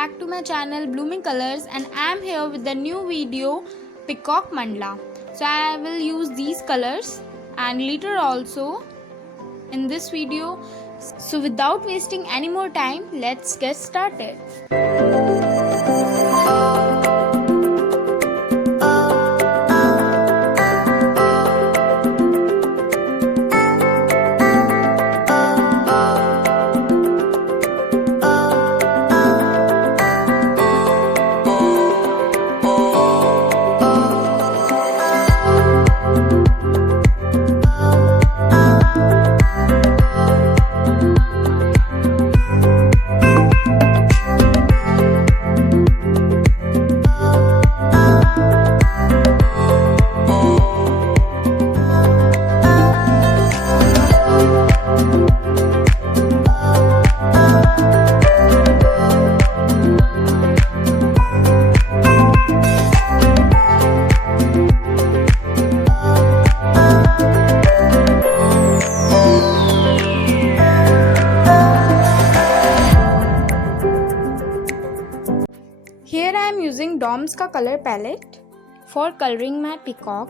back to my channel Blooming Colors, and I am here with the new video Peacock Mandala. So I will use these colors and glitter also in this video. So without wasting any more time, let's get started. Here I am using DOMS का color palette for coloring my peacock.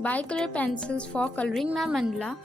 bicolor pencils for coloring my mandala.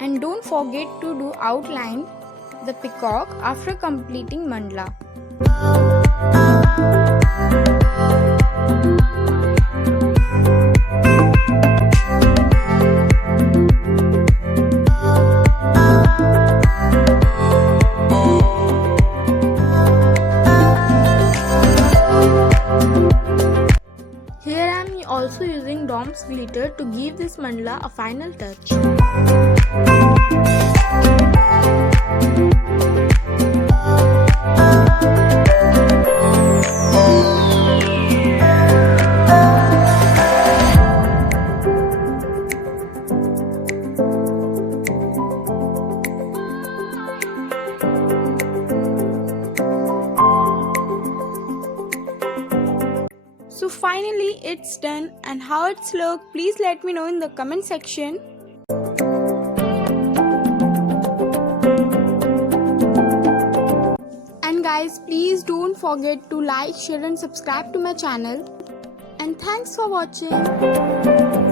And don't forget to do outline the peacock after completing mandala. Here I am also using Dom's glitter to give this mandala a final touch. So finally it's done, and how it's look, please let me know in the comment section. And guys, please don't forget to like, share and subscribe to my channel. And thanks for watching.